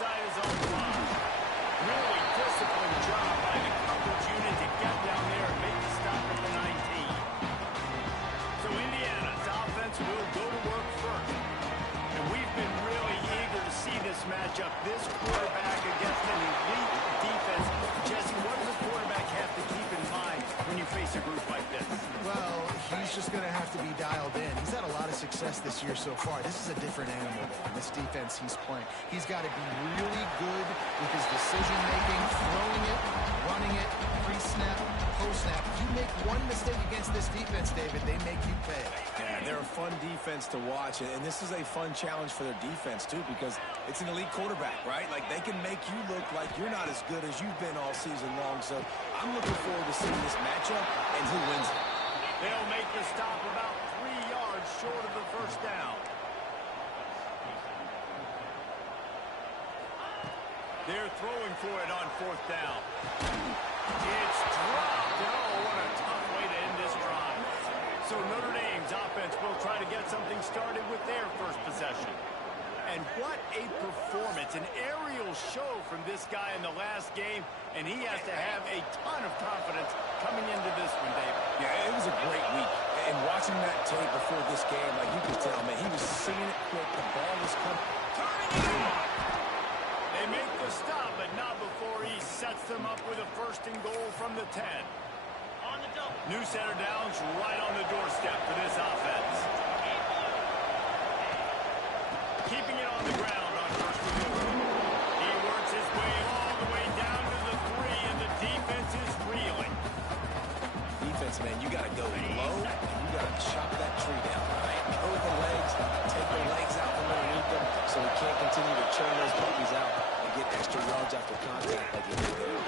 inside his own line. Really disciplined job by the coverage unit to get down there and make the stop at the 19. So Indiana's offense will go to work first. And we've been really eager to see this matchup. This quarterback against an elite defense. Jesse, what does a quarterback have to keep in mind when you face a group like this? Well, he's just going to have to be dialed in. He's had a lot of success this year so far. This is a different animal than this defense he's playing. He's got to be really good with his decision-making, throwing it, running it, pre-snap, post-snap. If you make one mistake against this defense, David, they make you pay. Yeah, they're a fun defense to watch, and this is a fun challenge for their defense, too, because it's an elite quarterback, right? Like, they can make you look like you're not as good as you've been all season long, so I'm looking forward to seeing this matchup and who wins it. They'll make the stop about 3 yards short of the first down. They're throwing for it on fourth down. It's dropped. Oh, what a tough way to end this drive. So Notre Dame's offense will try to get something started with their first possession. And what a performance, an aerial show from this guy in the last game, and he has to have a ton of confidence coming into this one, David. Yeah, it was a great week. And watching that tape before this game, like you could tell, man, he was seeing it quick. The ball was coming. Turning it on! They make the stop, but not before he sets them up with a first and goal from the 10. On the double. New center downs right on the doorstep for this offense. Keeping it on the ground on first and goal. He works his way all the way down to the 3, and the defense is reeling. Defense, man, you got to go low, and you got to chop that tree down, right? Go with the legs, take the legs out from underneath them so he can't continue to churn those puppies out and get extra yards after contact like he did there.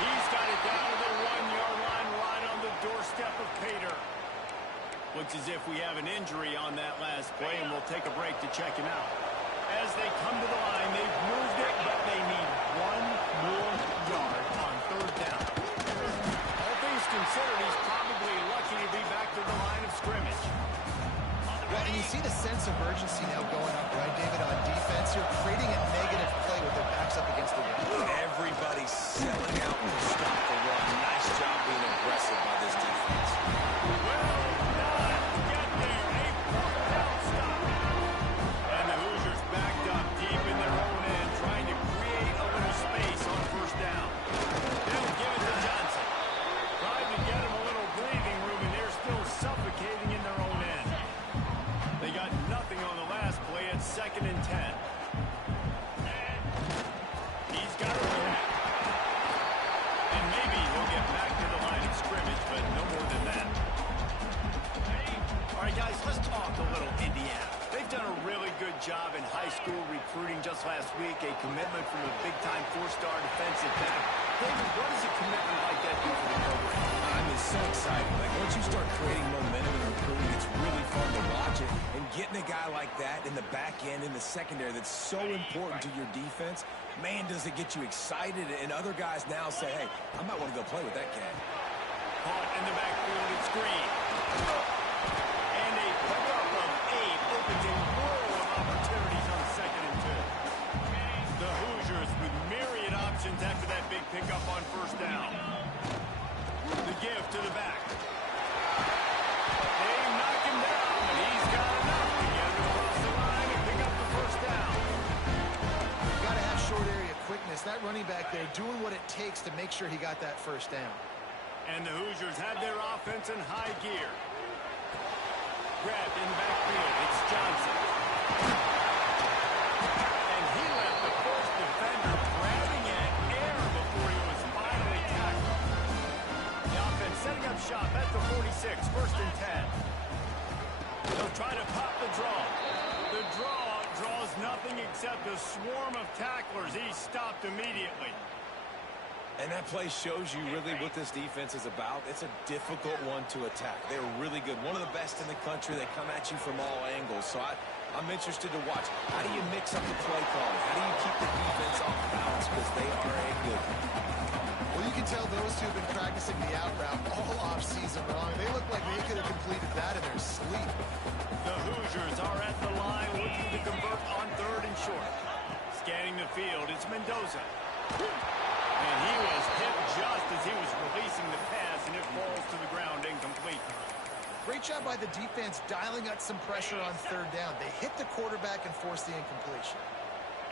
He's got it down to the 1-yard line right on the doorstep of Pater. Looks as if we have an injury on that last play, and we'll take a break to check him out. As they come to the line, they've moved it, but they need 1 more yard on third down. All things considered, he's probably lucky to be back to the line of scrimmage. Well, and you see the sense of urgency now going up, right, David, on defense. You're creating a negative play with their backs up against the wall. Everybody's selling out to stop the run. Nice job being aggressive by this defense. Well done. Get there. A fourth down stop. And the Hoosiers backed up deep in their own end, trying to create a little space on first down. They'll give it to Johnson. Trying to get him a little breathing room, and they're still suffocating in their own end. They got nothing on the last play at 2nd and 10. He's got a win. And maybe he'll get back to the line of scrimmage, but no more than that. All right, guys, let's talk a little Indiana. They've done a really good job in high school recruiting. Just last week, a commitment from a big-time 4-star defensive back. David, what does a commitment like that do for the program? I mean, it's so exciting. Like, once you start creating momentum in recruiting, it's really fun to watch it. And getting a guy like that in the back end, in the secondary, that's so important to your defense, man, does it get you excited. And other guys now say, hey, I might want to go play with that cat. Caught in the backfield and screen. And a pickup of 8 opens a world of opportunities on 2nd and 2. The Hoosiers with myriad options after that big pickup on first down. The give to the back. They knock him down, but he's got enough to get him across the line and pick up the first down. You've got to have short area quickness. That running back there doing what it takes to make sure he got that first down. And the Hoosiers have their offense in high gear. Grabbed in the backfield. It's Johnson. And he left the first defender grabbing at air before he was finally tackled. The offense setting up shop at the 46, 1st and 10. They'll try to pop the draw. The draw draws nothing except a swarm of tacklers. He's stopped immediately. And that play shows you really what this defense is about. It's a difficult one to attack. They're really good. One of the best in the country. They come at you from all angles. So I'm interested to watch. How do you mix up the play calling? How do you keep the defense off balance? Because they are a good one. Well, you can tell those two have been practicing the out route all off-season long. They look like they could have completed that in their sleep. The Hoosiers are at the line looking to convert on 3rd and short. Scanning the field, throws it. And he was hit just as he was releasing the pass, and it falls to the ground incomplete. Great job by the defense dialing up some pressure on third down. They hit the quarterback and forced the incompletion.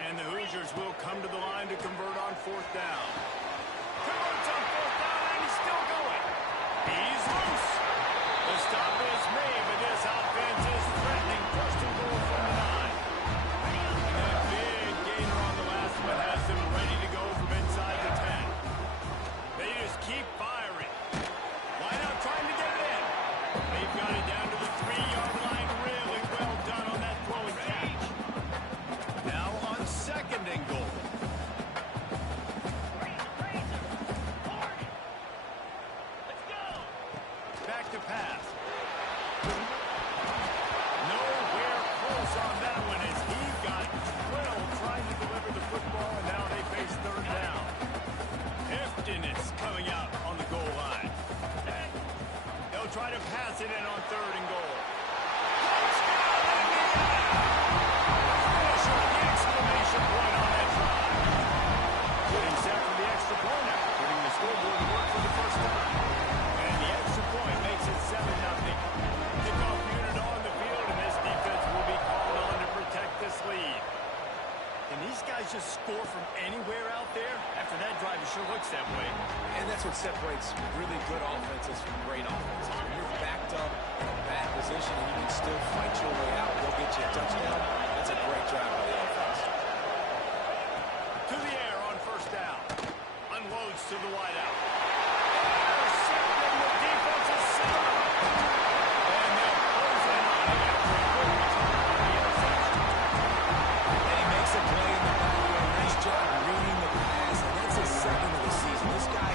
And the Hoosiers will come to the line to convert on fourth down. Converts on fourth down, and he's still going. He's loose. The stop is made, but this offense is threatening first and goal from the 9. And that big gainer on the last one has them ready to go from inside the 10. They just keep firing. Line out trying to get it in. They've got it down to the 3-yard line. Really well done on that throw and catch. Now on second and goal. Back to pass. Nowhere close on that one as he got drilled trying to deliver the football, and now they face third down. Hefton is coming out on the goal line. They'll try to pass it in on third and goal. Finish with the exclamation point on that drive. Getting set for the extra point now, putting the scoreboard to work for the first time. And the extra point makes it 7-0. Kickoff unit on the field, and this defense will be called on to protect this lead. Can these guys just score from anywhere out there? After that drive, it sure looks that way. And that's what separates really good offenses from great offenses. When you're backed up in a bad position and you can still fight your way out and go get you a touchdown, that's a great drive by the offense. To the air on first down. Unloads to the wideout. Intercepting the defensive center. And they'll close in on it after a good return on the interception. And he makes a play in the backfield. Nice job reading the pass, and that's his second of the season. This guy,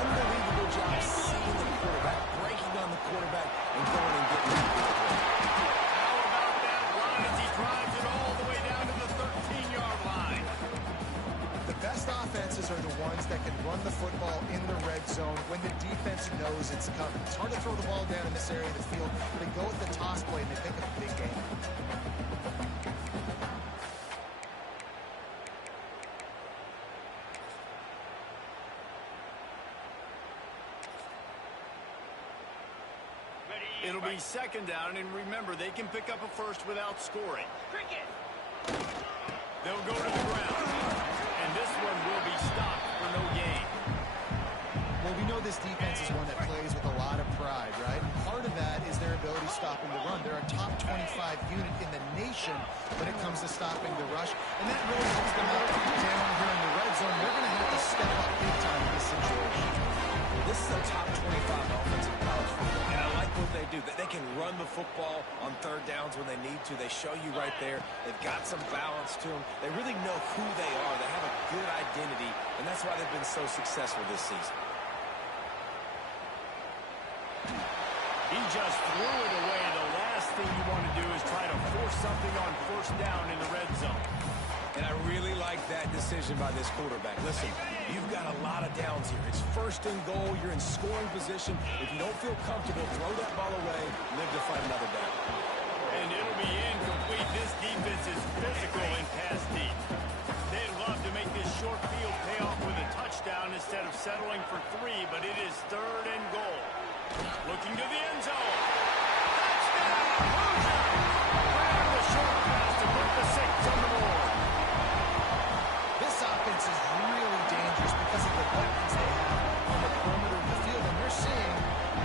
unbelievable job seeing the quarterback, breaking on the quarterback, and going and getting the play. How about that run as he drives it all the way down to the 13-yard line? The best offenses are the ones that can run the football in the red zone when the defense knows it's coming. It's hard to throw the ball down in this area of the field. They go with the toss play, and they pick up a big game. It'll be second down, and remember, they can pick up a first without scoring. They'll go to the ground, and this one will be stopped for no gain. Well, we know this defense is one that plays with a lot of pride, right? Part of that is their ability stopping the run. They're a top 25 unit in the nation when it comes to stopping the rush, and that really helps them out down here in the red zone. They're going to have to step up big time in this situation. This is a top 25 offense in college football, and I like what they do. They can run the football on third downs when they need to. They show you right there. They've got some balance to them. They really know who they are. They have a good identity, and that's why they've been so successful this season. He just threw it away. The last thing you want to do is try to force something on first down in the red zone. And I really like that decision by this quarterback. Listen, you've got a lot of downs here. It's first and goal. You're in scoring position. If you don't feel comfortable, throw that ball away. Live to fight another down. And it'll be incomplete. This defense is physical and pass deep. They'd love to make this short field pay off with a touchdown instead of settling for 3, but it is third and goal. Looking to the end zone. Touchdown, Hoosier! Ran the short pass to put the 6 on the board. This offense is really dangerous because of the weapons they have on the perimeter of the field. And you're seeing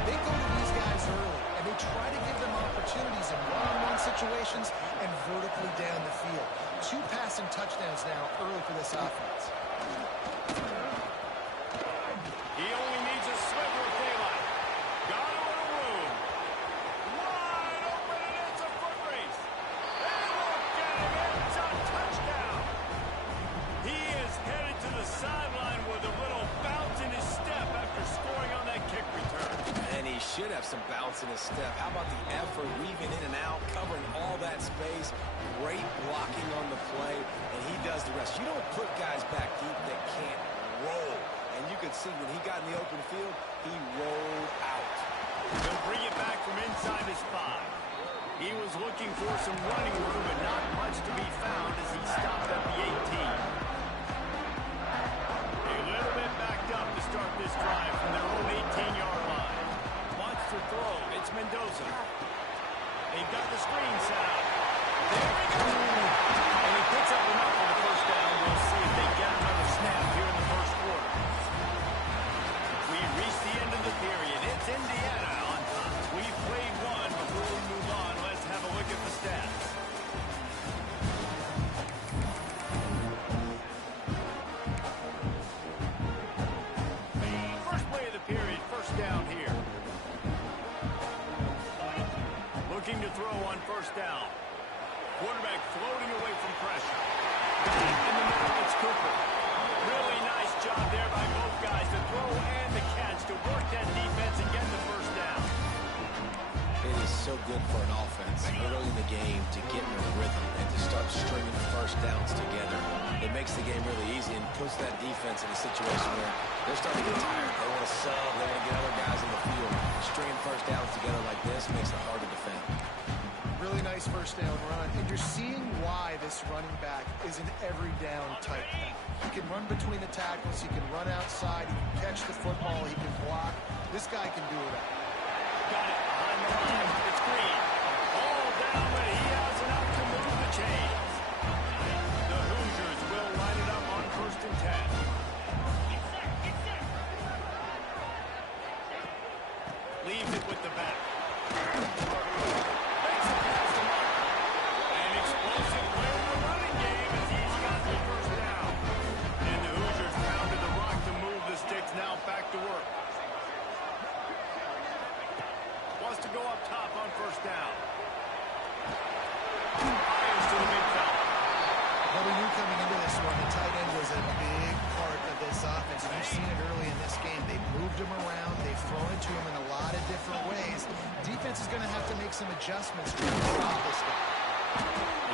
they go to these guys early, and they try to give them opportunities in one-on-one situations and vertically down the field. 2 passing touchdowns now early for this offense. He only needs a sliver of daylight. Got a little room. Wide open, and it's a foot race. And look at him. It's a touchdown. He is headed to the sideline with a little bounce in his step after scoring on that kick return. And he should have some bounce in his step. How about the effort, weaving in and out, covering all that space, great blocking on the play, and he does the rest. You don't put guys back deep that can't roll. And you could see when he got in the open field, he rolled out. He'll bring it back from inside his 5. He was looking for some running room, but not much to be found as he stopped at the 18. this drive from their own 18-yard line. Wants to throw. It's Mendoza. They've got the screen set up. There we go. And he picks up enough for the first down. We'll see if they get another snap here in the first quarter. We reach the end of the period. It's Indiana on top. We've played one. Before we move on, let's have a look at the stats. First play of the period, first down here. Looking to throw on first down. Quarterback floating away from pressure. In the middle, it's Cooper. Really nice job there by both guys, the throw and the catch, to work that defense and get the first down. It is so good for an offense early in the game to get in a rhythm and to start stringing first downs together. It makes the game really easy and puts that defense in a situation where they're starting to get tired. They want to sub. They want to get other guys in the field. Stringing first downs together like this makes it hard to defend. Really nice first down run, and you're seeing why this running back is an every down type. He can run between the tackles, he can run outside, he can catch the football, he can block. This guy can do it all. Got it behind the line. It's Green. All down, but he has enough to move the chains. The Hoosiers will line it up on 1st and 10. Leaves it with the back. Go up top on first down. Fires to the big fella. Well, we knew coming into this one, the tight end was a big part of this offense. And you've seen it early in this game. They've moved him around. They've thrown it to him in a lot of different ways. Defense is going to have to make some adjustments to stop this guy.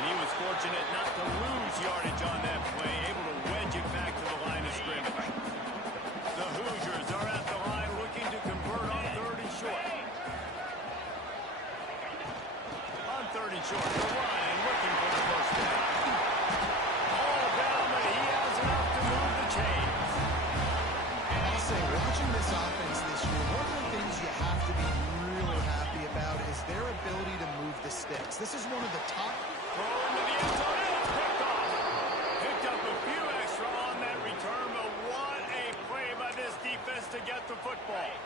And he was fortunate not to lose yardage on that play, able to wedge it back to the line of scrimmage. The Hoosiers are at the line looking to convert on 3rd and short. 3rd and short, the run, and looking for the first down. All down, but he has enough to move the chains. I'll say, watching this offense this year, one of the things you have to be really happy about is their ability to move the sticks. This is one of the top. Throw into the end zone, and it's picked off. Picked up a few extra on that return, but what a play by this defense to get the football.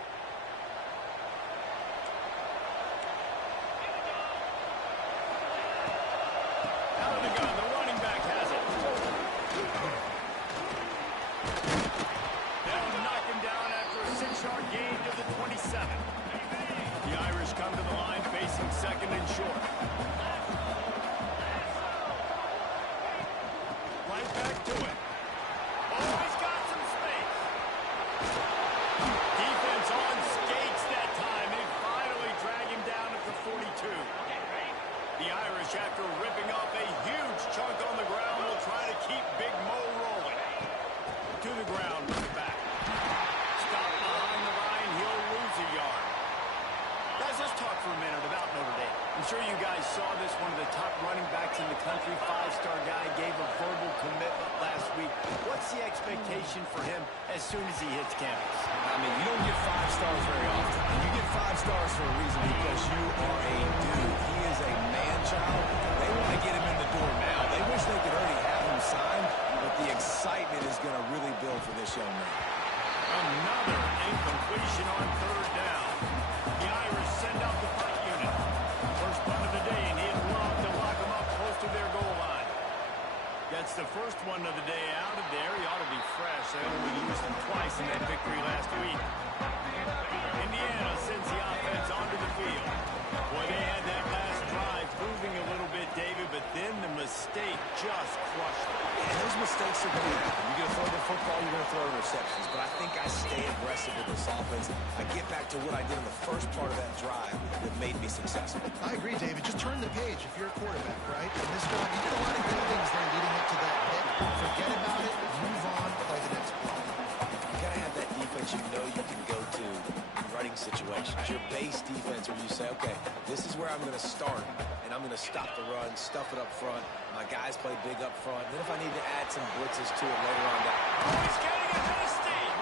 Come to the line facing 2nd and short. Right back to it. Oh, he's got some space. Defense on skates that time. They finally drag him down at the 42. The Irish, after ripping off a huge chunk on the ground, will try to keep Big Mo rolling. To the ground with the back. Stop behind the line. He'll lose a yard. Guys, let's talk for a minute about Notre Dame. I'm sure you guys saw this. One of the top running backs in the country, 5-star guy, gave a verbal commitment last week. What's the expectation for him as soon as he hits campus? I mean, you don't get 5 stars very often. And you get 5 stars for a reason, because you are a dude. He is a man-child. They want to get him in the door now. They wish they could already have him signed, but the excitement is going to really build for this young man. Another incompletion on 3rd down. The Irish send out the punt unit. First punt of the day, and he'd love to lock them up close to their goal line. That's the first one of the day out of there. He ought to be fresh. They only used him twice in that victory last week. Indiana sends the offense onto the field. Boy, they had that last drive moving a little bit, David, but then the mistake just crushed them. And those mistakes are going to happen. You're going to throw the football, you're going to throw interceptions. But I think I stay aggressive with this offense. I get back to what I did in the first part of that drive that made me successful. I agree, David. Just turn the page if you're a quarterback, right? And this drive, you did a lot of good things there leading up to that hit. Forget about it, move on, play the next play. You got to have that defense you know you can go to in running situations. Your base defense where you say, okay, this is where I'm going to start, and I'm going to stop the run, stuff it up front. My guys play big up front. Then if I need to add some blitzes to it later on down. Oh, he's getting it to the steam.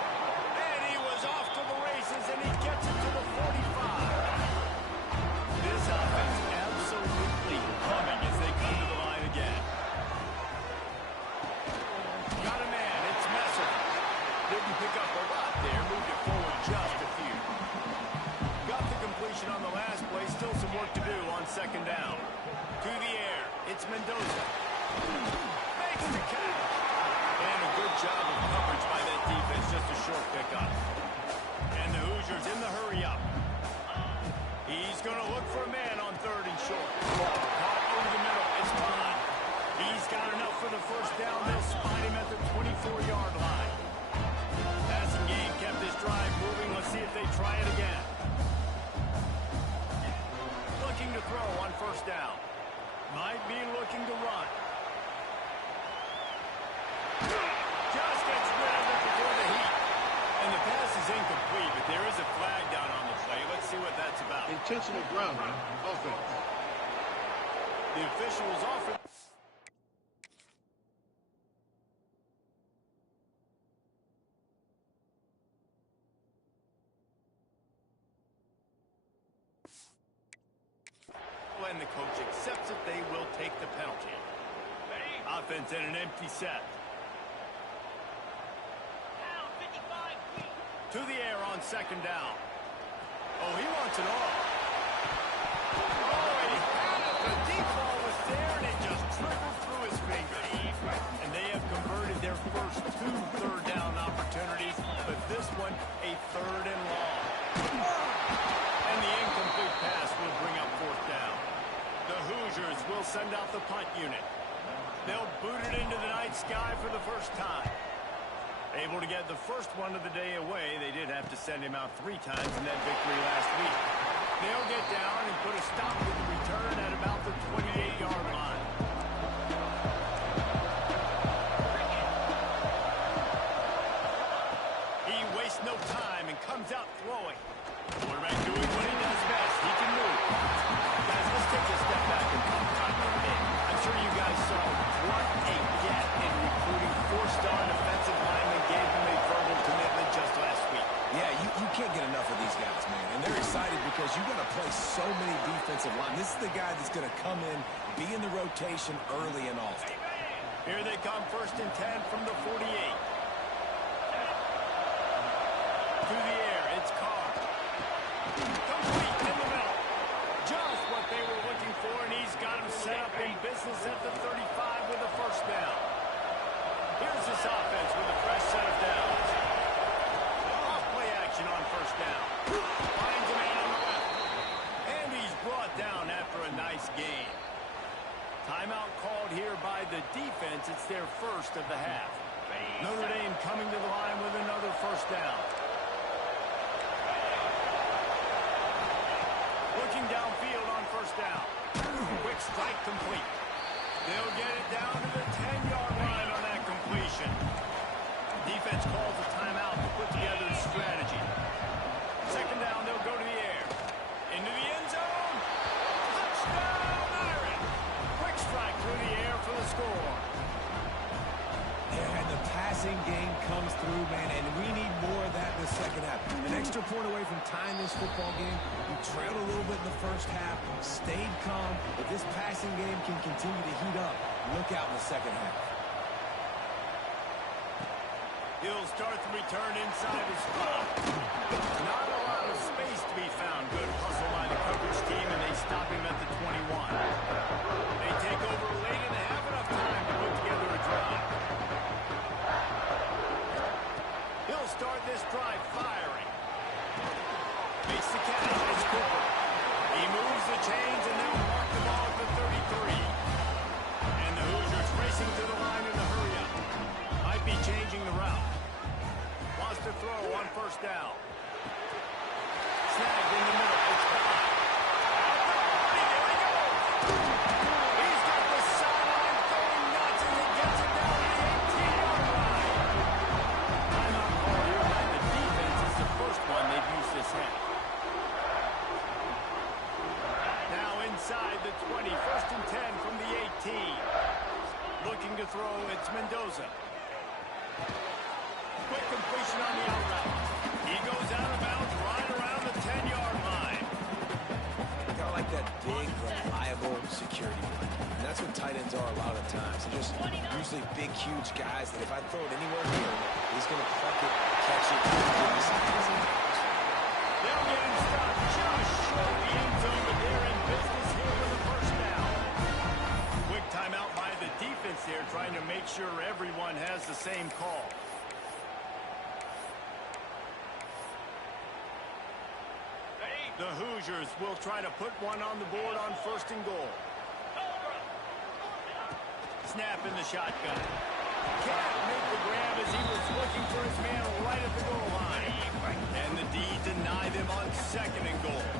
And he was second down. To the air. It's Mendoza. Makes the catch. And a good job of coverage by that defense. Just a short pickup. And the Hoosiers in the hurry up. He's going to look for a man on third and short. Caught over the middle. It's gone. He's got enough for the first down. They'll spot him at the 24-yard line. Passing game kept this drive moving. Let's see if they try it again. Looking to throw on first down. Might be looking to run. Just gets rid of it before the heat. And the pass is incomplete, but there is a flag down on the play. Let's see what that's about. Intentional grounding, offense. The officials offered. And the coach accepts it. They will take the penalty. Offense in an empty set. To the air on second down. Oh, he wants it all. Oh, he had it. The deep ball was there, and it just trickled through his fingers. And they have converted their first 2 third-down opportunities, but this one a third and long. And the incomplete pass will bring up fourth down. The Hoosiers will send out the punt unit. They'll boot it into the night sky for the first time. Able to get the first one of the day away. They did have to send him out 3 times in that victory last week. They'll get down and put a stop to the return at about the 28-yard line. He wastes no time and comes out throwing. Quarterback doing what he does best. He can move. Guys, let's take a step back and talk about Notre Dame. I'm sure you guys saw what a get in recruiting 4-star defensive linemen gave them a verbal commitment just last week. Yeah, you can't get enough of these guys, man. And they're excited because you've got to play so many defensive line. This is the guy that's going to come in, be in the rotation early and often. Here they come, 1st and 10 from the 48. To the air, it's Carr. Complete in the middle. Just what they were looking for, and he's got him set up in business at the 35 with a first down. Here's this offense with a fresh set of downs. Off-play action on first down. Finds a man on the left. And he's brought down after a nice gain. Timeout called here by the defense. It's their first of the half. Notre Dame coming to the line with another first down. Looking downfield on first down. Quick strike complete. They'll get it down to the 10-yard line on that completion. Defense calls a timeout to put together a strategy. Second down, they'll go to the air. Into the end zone. Touchdown, Iron. Quick strike through the air for the score. Yeah, and the passing game comes through, man, and we need more of that in the second half. An extra point away from tying this football game. We trailed a little bit in the first half, stayed calm. If this passing game can continue to heat up, look out in the second half. He'll start the return inside his spot. Not a lot of space to be found. Good hustle by the coverage team, and they stop him at the 21. They take over late and have enough time to put together a drive. He'll start this drive firing. Makes the catch. It's Cooper. He moves the chains, and they'll mark the ball at the 33. And the Hoosiers racing to the line in the hurry-up. Might be changing the route. Wants to throw on first down. Snagged in the middle. It's Bond. There he goes. He's got the sideline going nuts, and he gets it down to the 18-yard line. Timeout call here by the defense is the first one they've used this half. Now inside the 20. 1st and 10 from the 18. Looking to throw, it's Mendoza. Quick completion on the outright. He goes out of bounds right around the 10-yard line. Kind of like that big, reliable security blanket. And that's what tight ends are a lot of the times. They're just usually big, huge guys that if I throw it anywhere near him, he's going to pluck it, catch it, and give me some hands and They'll get him stopped just short of the end zone, but they're in business here with a sure everyone has the same call. The Hoosiers will try to put one on the board on 1st and goal. Snap in the shotgun. Can't make the grab as he was looking for his man right at the goal line. And the D denied him on 2nd and goal.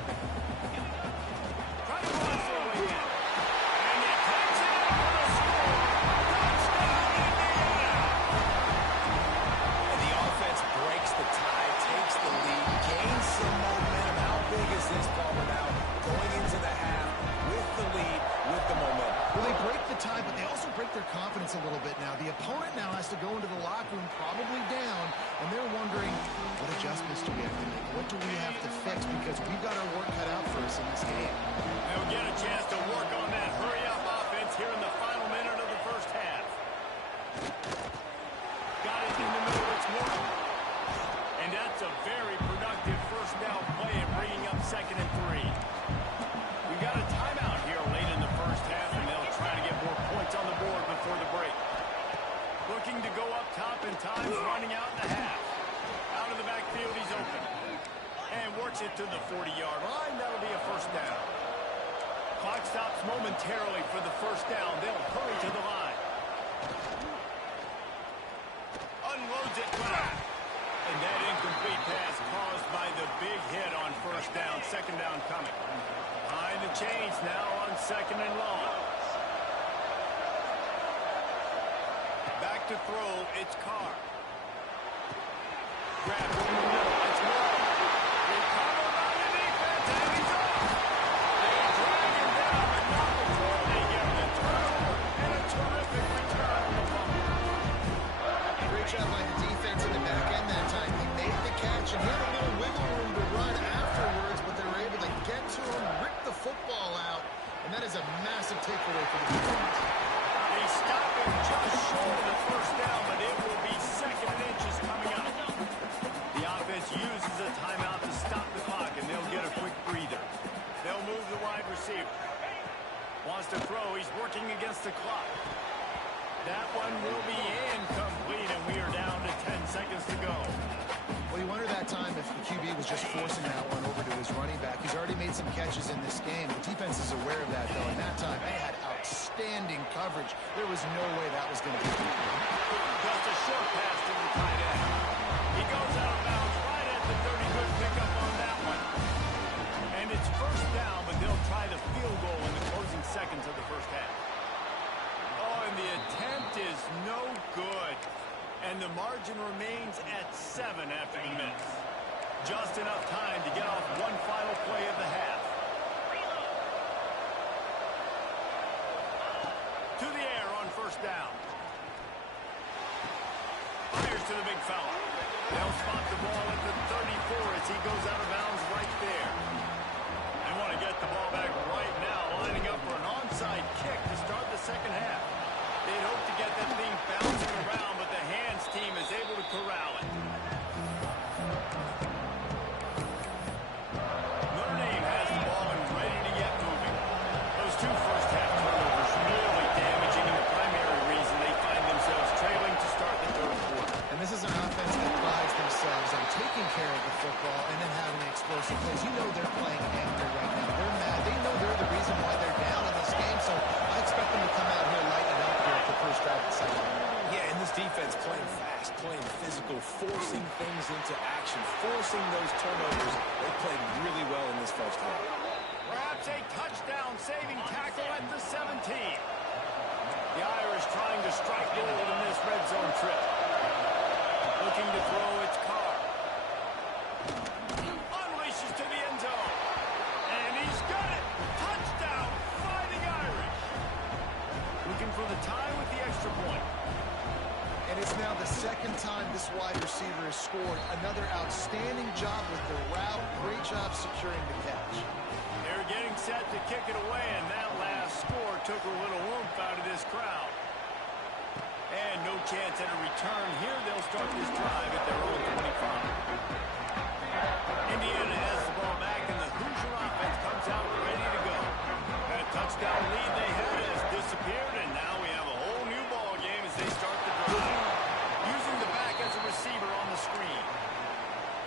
Try to cross their way in. And he takes it in for the score. Touchdown, Indiana! And the offense breaks the tie, takes the lead, gains some momentum. How big is this ball now? Going into the half with the lead, with the momentum. Well, they break the tie, but they also break their confidence a little bit now. The opponent now has to go into the locker room probably down, and they're wondering, what adjustments do we have to make? What do we have to fix? Because we've got our work cut out for us in this game. They'll get a chance to work on that hurry-up offense here in the final minute of the first half. Got it in the middle. It's one. And that's a very productive first down play and bringing up 2nd and 3. We've got a timeout here late in the first half, and they'll try to get more points on the board before the break. Looking to go up top, and time's running out in the half. Out of the backfield, he's open. And works it to the 40-yard line. That'll be a first down. Clock stops momentarily for the first down. They'll hurry to the line. Unloads it back. And that incomplete pass caused by the big hit on 1st down. 2nd down coming. Behind the chains now on 2nd and long. Back to throw. It's Carr. Grab from the middle. It's Moore. Recovered by the defense, and he's off. They drag him down, but not before they get the turnover and a terrific return on the fumble. Great job by the defense in the back end that time. He made the catch, and he had a little wiggle room to run afterwards, but they were able to get to him, rip the football out, and that is a massive takeaway for the defense. They stop him just short of the first down, but it will be 2nd and inches coming up. The offense uses a timeout to stop the clock, and they'll get a quick breather. They'll move the wide receiver. Wants to throw. He's working against the clock. That one will be incomplete, and we are down to 10 seconds to go. Well, you wonder that time if the QB was just forcing that one over to his running back. He's already made some catches in this game. The defense is aware of that, though, and that time they had outstanding coverage. There was no way that was going to be complete. Just a short pass to the tight end. He goes out of bounds right at the 30. Good pickup on that one. And it's first down, but they'll try the field goal in the closing seconds of the first half. Oh, and the attempt is no good. And the margin remains at 7 after the miss. Just enough time to get off one final play of the half. To the air on first down. Fires to the big fella. They'll spot the ball at the 34 as he goes out of bounds right there. They want to get the ball back right now, lining up for an onside kick to start the second half. They'd hope to get that thing bouncing around, but the hands team is able to corral it. Notre Dame has the ball and ready to get moving. Those 2 first-half turnovers really damaging, and the primary reason they find themselves trailing to start the 3rd quarter. And this is an offense that prides themselves on taking care of the football and then having explosive plays. You know they're playing angry right now. They're mad. They know they're the reason why they're down in this game, so I expect them to come out here lighten it up here at the first drive of the second. Yeah, and this defense playing fast, playing physical, forcing things into action, forcing those turnovers. They played really well in this first half. Perhaps a touchdown-saving tackle at the 17. The Irish trying to strike gold in this red zone trip. Looking to throw, it's Carr. Unleashes to the end zone. And he's got it. Touchdown, Fighting Irish. Looking for the tie with the extra point. And it's now the 2nd time this wide receiver has scored. Another outstanding job with the route. Great job securing the catch. They're getting set to kick it away, and that last score took a little oomph out of this crowd. And no chance at a return here. They'll start this drive at their own 25. Indiana has the ball back, and the Hoosier offense comes out ready to go. That touchdown lead they had has disappeared, and now we have a whole new ball game as they start the drive. Using the back as a receiver on the screen.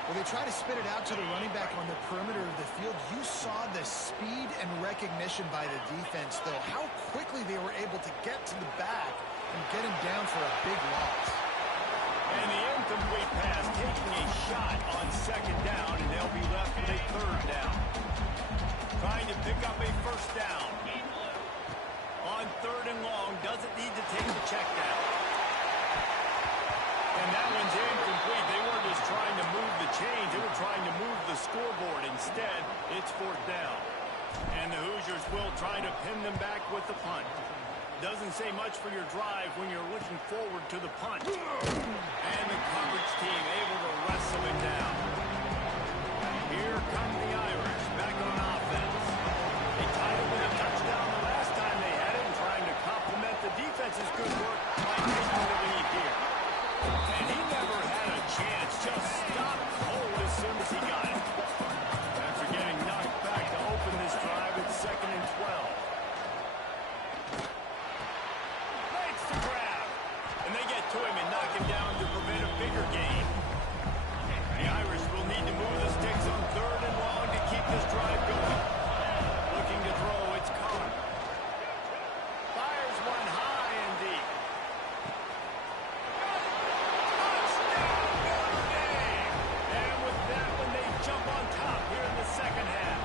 Well, they try to spit it out to the running back on the perimeter of the field. You saw the speed and recognition by the defense, though. How quickly they were able to get to the back and get him down for a big loss. And the incomplete pass taking a shot on second down, and they'll be left with a third down. Trying to pick up a first down. On third and long, doesn't need to take the check down. And that one's incomplete. They weren't just trying to move the chains. They were trying to move the scoreboard. Instead, it's fourth down. And the Hoosiers will try to pin them back with the punt. Doesn't say much for your drive when you're looking forward to the punt. And the coverage team able to wrestle it down. Here come the Irish back on offense. They tied it with a touchdown the last time they had it, and trying to complement the defense's good work by taking the lead here. And he never had a chance. Just stopped cold as soon as he got it. After getting knocked back to open this drive, it's 2nd and 12. Makes the grab. And they get to him and knock him down to prevent a bigger gain. The Irish will need to move the sticks on third and long to keep this drive going. Looking to throw, it's Connor. Fires one high and deep. Jump on top here in the second half.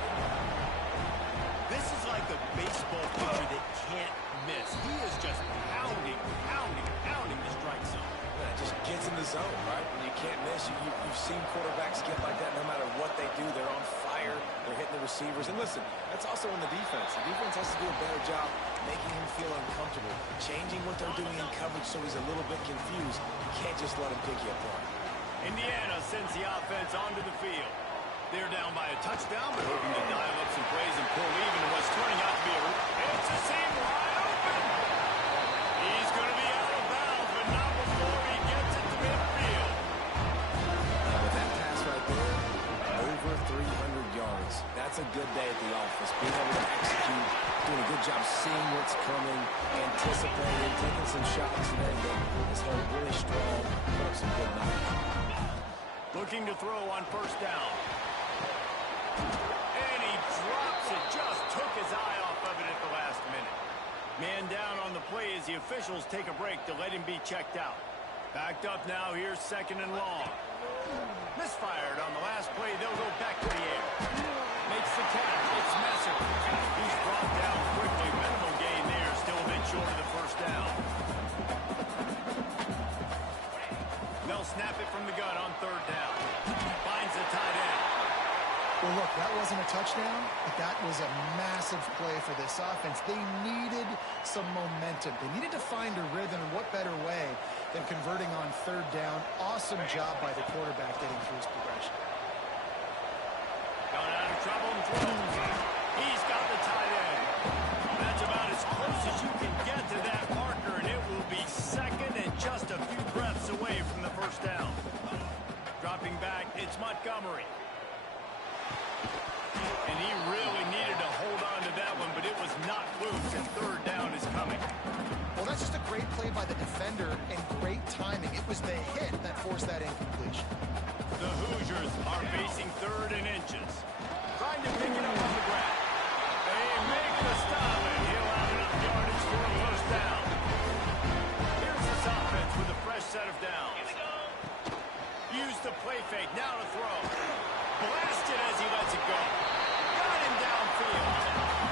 This is like a baseball pitcher that can't miss. He is just pounding the strike zone. Yeah, just gets in the zone, right? When you can't miss, you've seen quarterbacks get like that no matter what they do. They're on fire. They're hitting the receivers. And listen, that's also in the defense. The defense has to do a better job making him feel uncomfortable, changing what they're doing in coverage so he's a little bit confused. You can't just let him pick you apart. Indiana sends the offense onto the field. They're down by a touchdown, but hoping to dial up some plays and pull even in what's turning out to be it's a seam wide open. He's going to be out of bounds, but not before he gets it to midfield. With that pass right there, over 300 yards. That's a good day at the office. Being able to execute, doing a good job seeing what's coming, anticipating, taking some shots, and then his head really strong, put up some good numbers. Looking to throw on first down. And he drops it. Just took his eye off of it at the last minute. Man down on the play as the officials take a break to let him be checked out. Backed up now. Here's 2nd and long. Misfired on the last play. They'll go back to the air. Makes the catch. It's Messer. He's brought down quickly. Minimal gain there. Still a bit short of the first down. They'll snap it from the gun on third down. Finds the tight end. Well, look, that wasn't a touchdown, but that was a massive play for this offense. They needed some momentum. They needed to find a rhythm, and what better way than converting on third down. Awesome job by the quarterback getting through his progression. Gone out of trouble and throws. He's got the tight end. That's about as close as you can get to that marker, and it will be second and just a few breaths away from the first down. Dropping back, it's Montgomery. And he really needed to hold on to that one, but it was not loose, and third down is coming. Well, that's just a great play by the defender and great timing. It was the hit that forced that incompletion. The Hoosiers are facing third and inches. Trying to pick it up on the ground. They make the stop, and he'll have enough yardage for a first down. Here's this offense with a fresh set of downs. Use the play fake, now to throw. Blasted as he lets it go. Got him downfield.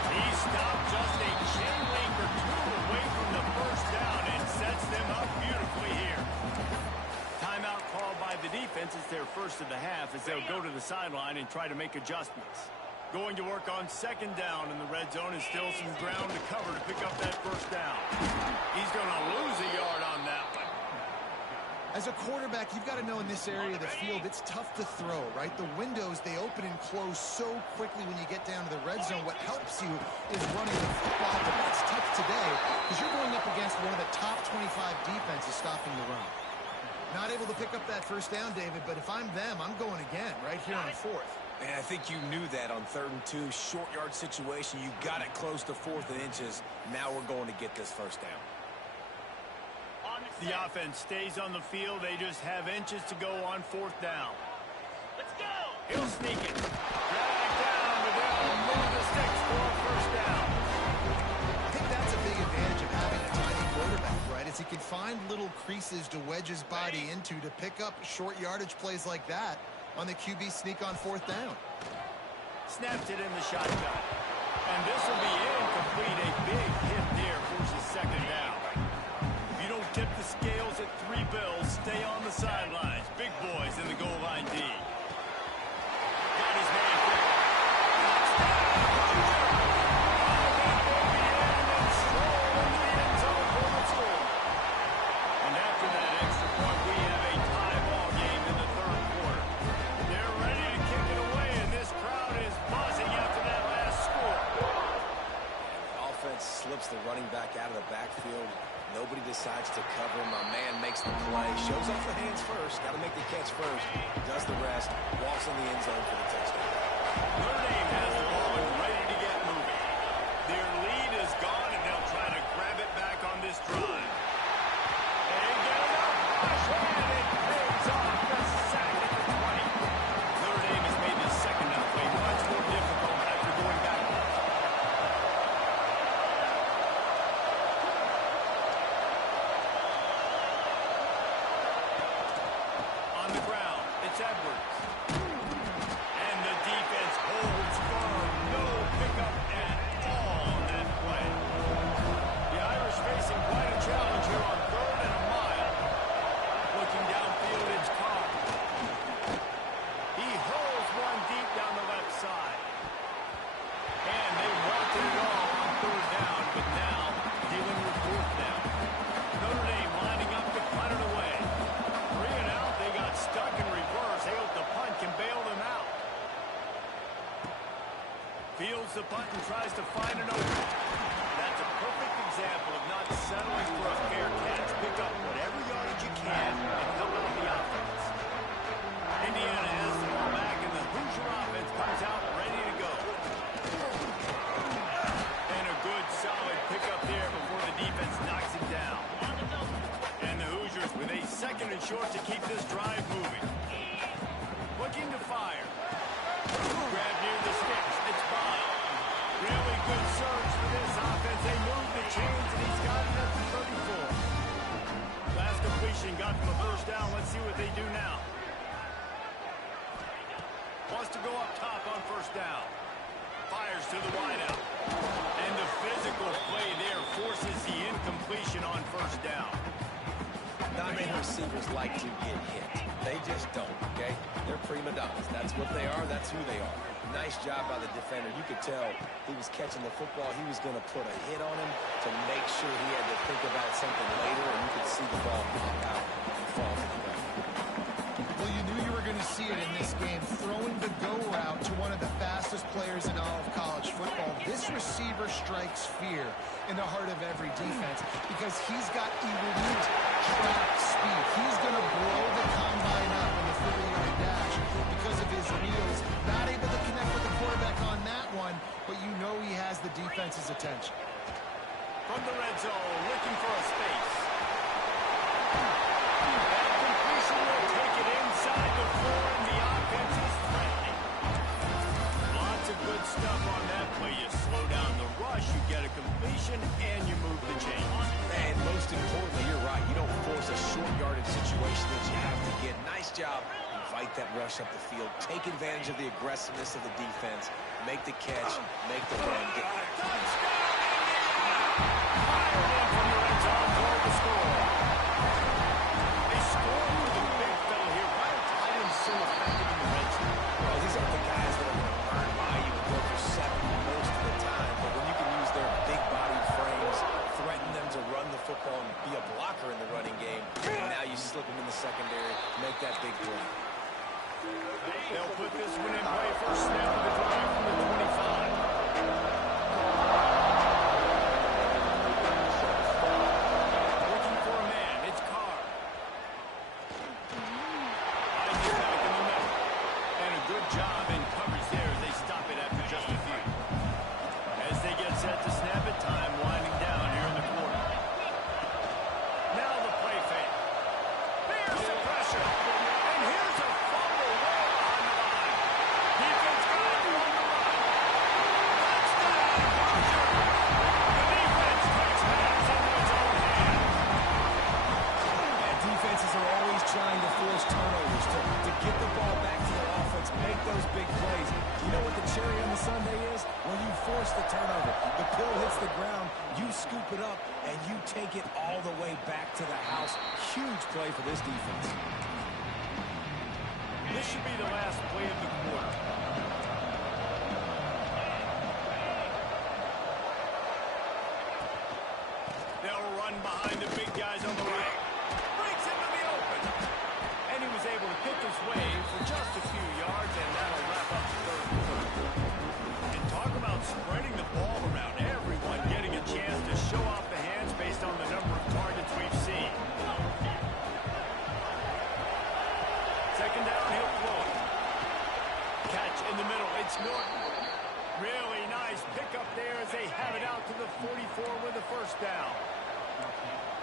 He stopped just a chain link or two away from the first down and sets them up beautifully here. Timeout called by the defense. It's their first of the half as they'll go to the sideline and try to make adjustments. Going to work on second down in the red zone, and still some ground to cover to pick up that first down. He's going to lose a yard on that one. As a quarterback, you've got to know in this area of the field, it's tough to throw, right? The windows, they open and close so quickly when you get down to the red zone. What helps you is running the football, but that's tough today because you're going up against one of the top 25 defenses stopping the run. Not able to pick up that first down, David, but if I'm them, I'm going again right here on fourth. And I think you knew that on 3rd and 2, short yard situation. You got it close to 4th and inches. Now we're going to get this first down. On the The offense stays on the field. They just have inches to go on fourth down. Let's go. He'll sneak it. Drag down, but they'll move the sticks for a first down. I think that's a big advantage of having a tiny quarterback, right? Is he can find little creases to wedge his body into to pick up short yardage plays like that on the QB sneak on fourth down. Snapped it in the shotgun. And this will be incomplete. A big hit there forces second down. If you don't tip the scales at 3 bills, stay on the sidelines. Big boys in the goal line D. Got his man quick. Touchdown! Oh, that baby in and stroll into the end zone for the score. And after that extra point, we have a tie ball game in the third quarter. They're ready to kick it away, and this crowd is buzzing after that last score. Offense slips the running back out of the backfield. Nobody decides to cover him. My man makes the play. Shows off the hands first. Got to make the catch first. Does the rest. Walks in the end zone for the touchdown. Notre Dame has the ball and ready to get moving. Their lead is gone, and they'll try to grab it back on this drive. They get enough push, and it pays off. The sack at the 20. Notre Dame has made the second down play much more difficult after going backwards. On the ground, it's Edwards. And the defense holds firm. No pickup at all on that play. The Irish facing quite a challenge here on 3rd and a mile. Looking downfield, it's Carr. He hurls one deep down the left side. And they wanted it all on 3rd down, but now dealing with 4th down. Notre Dame lining up to punt it away. 3 and out, they got stuck in reverse. They hope the punt can bail them out. Fields the punt and tries to find an opening. That's a perfect example of not settling for a fair catch. Pick up whatever yardage you can and help out the offense. Indiana has the ball back, and the Hoosier offense comes out ready to go. And a good, solid pickup there before the defense knocks him down. And the Hoosiers with a second and short to keep this drive moving. Looking to fire. Grab near the sticks. It's Bond. Really good surge for this offense. They move the chains, and he's got it at the 34. Last completion got them a first down. Let's see what they do now. Wants to go up top on first down. Fires to the wideout. And the physical play there forces the incompletion on first down. Not many receivers like to get hit. They just don't, okay? They're prima donnas. That's what they are. That's who they are. Nice job by the defender. You could tell he was catching the football. He was going to put a hit on him to make sure he had to think about something later, and you could see the ball pop out and fall to the ground. Well, you knew you were going to see it in this game. Throwing the go route to one of the fastest players in all of college football. This receiver strikes fear in the heart of every defense because he's got elite track speed. He's going to blow the combine up in the 40-yard dash because of his wheels. Not able to connect with the quarterback on that one, but you know he has the defense's attention. From the red zone, looking for a space. That completion will take it inside the 4, and the offense is threatening. Lots of good stuff on that play. You slow down the rush, you get a completion, and you move the chains. And most importantly, you're right. You don't force a short yardage situation that you have to get. Nice job. Invite that rush up the field. Take advantage of the aggressiveness of the defense. Make the catch. Make the run. Touchdown! Fired in from the red zone for the score. They score with a big fellow here. Why are tight ends so effective in the red zone? Well, these aren't the guys that are going to burn by you and go for 7 most of the time. But when you can use their big-bodied frames, threaten them to run the football and be a blocker in the running game, and now you slip them in the secondary, make that big play. They'll put this one in play. First snap of the drive from the 25. Looking for a man. It's Carr. Finds it back in the middle. And a good job in coverage there as they stop it after just a few. As they get set to snap it, time winding down here in the quarter. Now the play fake. the ground, you scoop it up, and you take it all the way back to the house. Huge play for this defense. This should be the last play of the quarter. They'll run behind the big guys on the right. Breaks into the open. And he was able to pick his way for just a few yards, and that'll wrap up the third quarter. And talk about spreading the ball around. Everyone getting a chance to show off the hands based on the number of targets we've seen. Second down, he'll throw it. Catch in the middle. It's Notre. Really nice pickup there as they have it out to the 44 with the first down.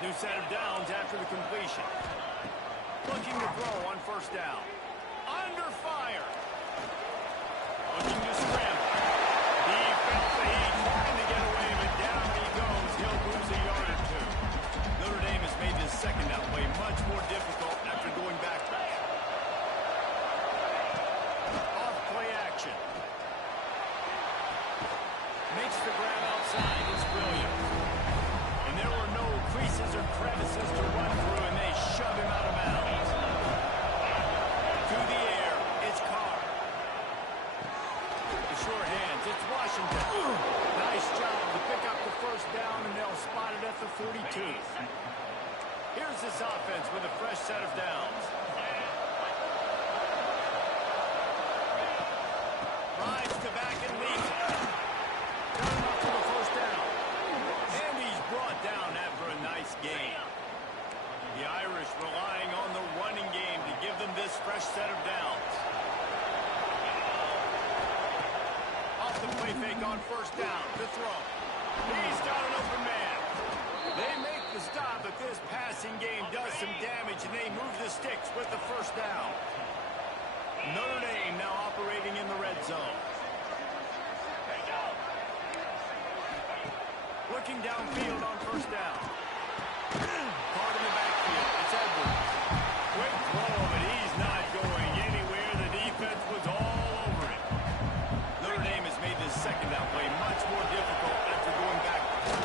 New set of downs after the completion. Looking to throw on first down. Under fire. Looking to scramble. He felt the heat, trying to get away, but down he goes. He'll lose a yard or two. Notre Dame has made this second down play much more difficult after going backwards. Off play action. Makes the grab outside. It's Williams. And there were no creases or crevices to run through, and they shove him out of bounds. To the air, it's Carr. The sure hands, it's Washington. Nice job to pick up the first down, and they'll spot it at the 42. Here's this offense with a fresh set of downs. Rides to back and leads it. Got enough for the first down. And he's brought down after a nice gain. The Irish relying on the running game to give them this fresh set of downs. Off the play fake on first down. The throw. He's got an open man. They make the stop, but this passing game does some damage, and they move the sticks with the first down. Notre Dame now operating in the red zone. Looking downfield on first down. Caught in the backfield. It's Edwards. Quick throw, but he's not going anywhere. The defense was all over it. Notre Dame has made this second down play much more difficult after going backwards.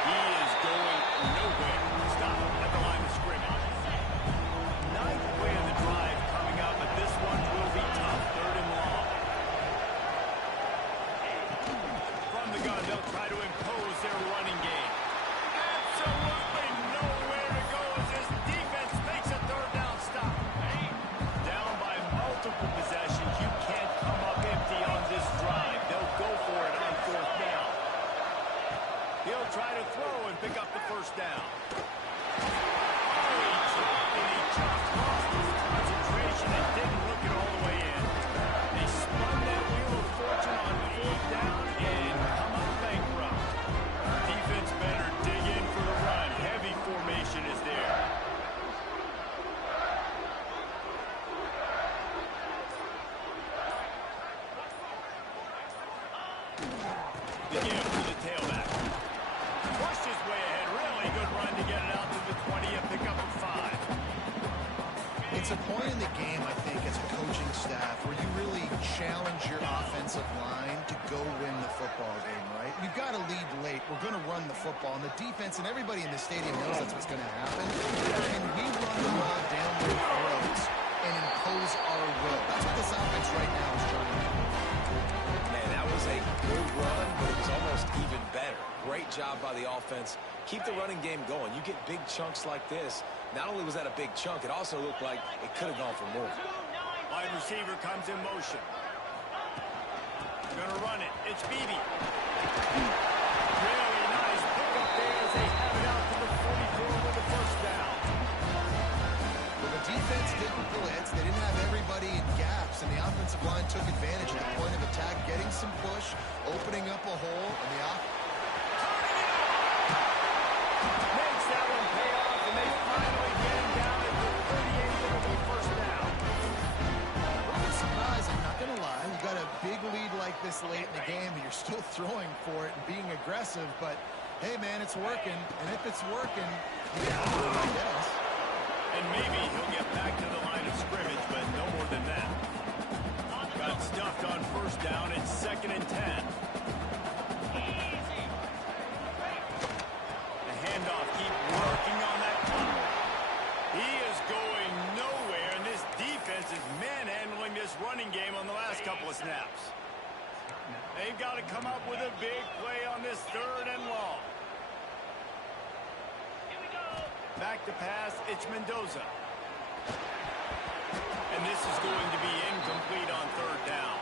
He is going nowhere. Stop at the line of scrimmage. Ninth play of the drive coming up, but this one will be tough. Third and long. From the gun, they'll try to impose their running game. Absolutely nowhere to go as this defense makes a third down stop. Down by multiple possessions. You can't come up empty on this drive. They'll go for it on fourth down. He'll try to throw and pick up the first down. Oh, he dropped and he just lost his concentration and didn't look it all the way in. They spun that wheel of fortune on fourth down and come up bankrupt. Defense better dig in for the run. Heavy formation is there. The give to the tailback. Pushed his way ahead. Really good run to get it out to the 20 and pick up a 5. It's a point in the game, I think, as a coaching staff where you really challenge your offensive line to go win the football game, right? We've got to lead late. We're going to run the football. And the defense and everybody in the stadium knows that's what's going to happen. And we run the ball down their throats and impose our will. That's what this offense right now is trying to do. Man, that was a good run, but it was almost even better. Great job by the offense. Keep the running game going. You get big chunks like this. Not only was that a big chunk, it also looked like it could have gone for more. Wide receiver comes in motion. Gonna run it. It's Beebe. Really nice pickup there as they have it out to the 44 with the first down. Well, the defense didn't blitz. They didn't have everybody in gaps, and the offensive line took advantage at the point of attack, getting some push, opening up a hole, and the Makes that one pay off, and they finally get him down at the 38 with the first down. I'm surprised, I'm not going to lie. You got a big lead like this late in the game, and you're still throwing for it and being aggressive, but hey, man, it's working, and if it's working, yeah, I guess. And maybe he'll get back to the line of scrimmage, but no more than that. Got stuffed on first down. It's 2nd and 10. back to pass. It's Mendoza. And this is going to be incomplete on third down.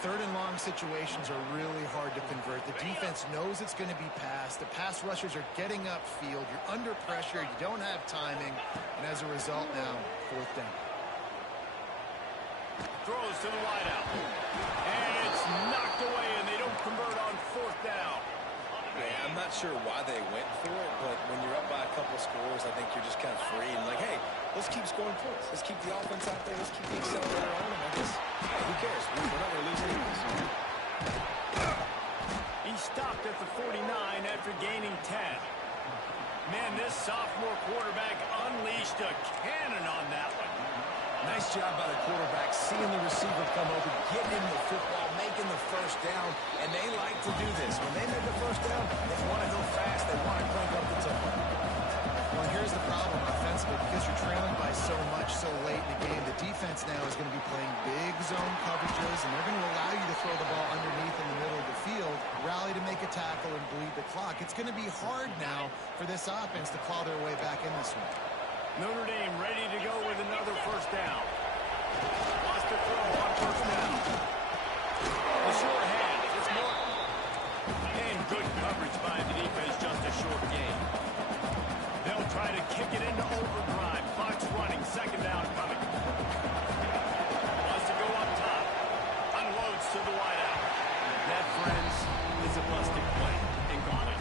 Third and long situations are really hard to convert. The defense knows it's going to be passed. The pass rushers are getting upfield. You're under pressure. You don't have timing. And as a result now, fourth down. Throws to the wideout. And it's knocked away, and they don't convert on fourth down. Yeah, I'm not sure why they went for it, but when you're up by a couple scores, I think you're just kind of free and like, hey, let's keep scoring points. Let's keep the offense out there. Let's keep the accelerator on. And I guess, who cares? We're not going to lose anyways. He stopped at the 49 after gaining 10. Man, this sophomore quarterback unleashed a cannon on that one. Nice job by the quarterback, seeing the receiver come over, getting him the football, making the first down, and they like to do this. When they make a first down, they want to go fast. They want to crank up the tempo. Well, here's the problem offensively. Because you're trailing by so much so late in the game, the defense now is going to be playing big zone coverages, and they're going to allow you to throw the ball underneath in the middle of the field, rally to make a tackle, and bleed the clock. It's going to be hard now for this offense to claw their way back in this one. Notre Dame ready to go with another first down. Wants to throw on first down. The short hand. It's Morton. And good coverage by the defense, just a short gain. They'll try to kick it into overdrive. Clock's running. Second down coming. Wants to go up top. Unloads to the wideout. That, friends, is a busted play. Incomplete.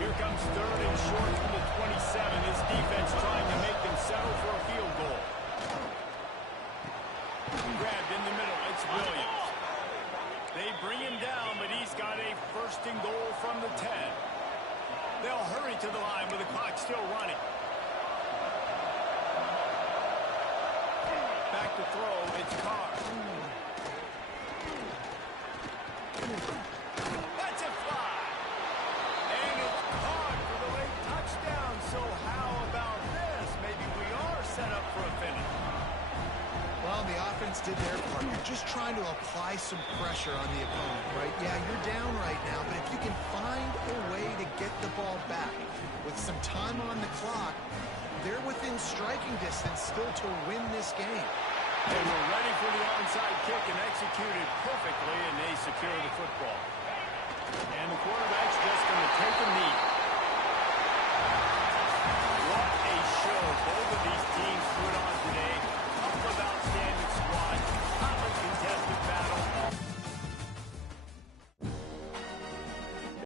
Here comes third and short from the 27. This defense trying to make them settle for a field goal. Grabbed in the middle. It's Williams. They bring him down, but he's got a first and goal from the 10. They'll hurry to the line with the clock still running. Back to throw. It's Carr. That's a fly. And it's caught for the late touchdown. So how about this? Maybe we are set up for a finish. Well, the offense did their part. You're just trying to apply some pressure on the opponent, right? Yeah, you're down right now, but if you can find a way to get the ball back with some time on the clock, they're within striking distance still to win this game. They were ready for the onside kick and executed perfectly, and they secure the football. And the quarterback's just going to take a knee.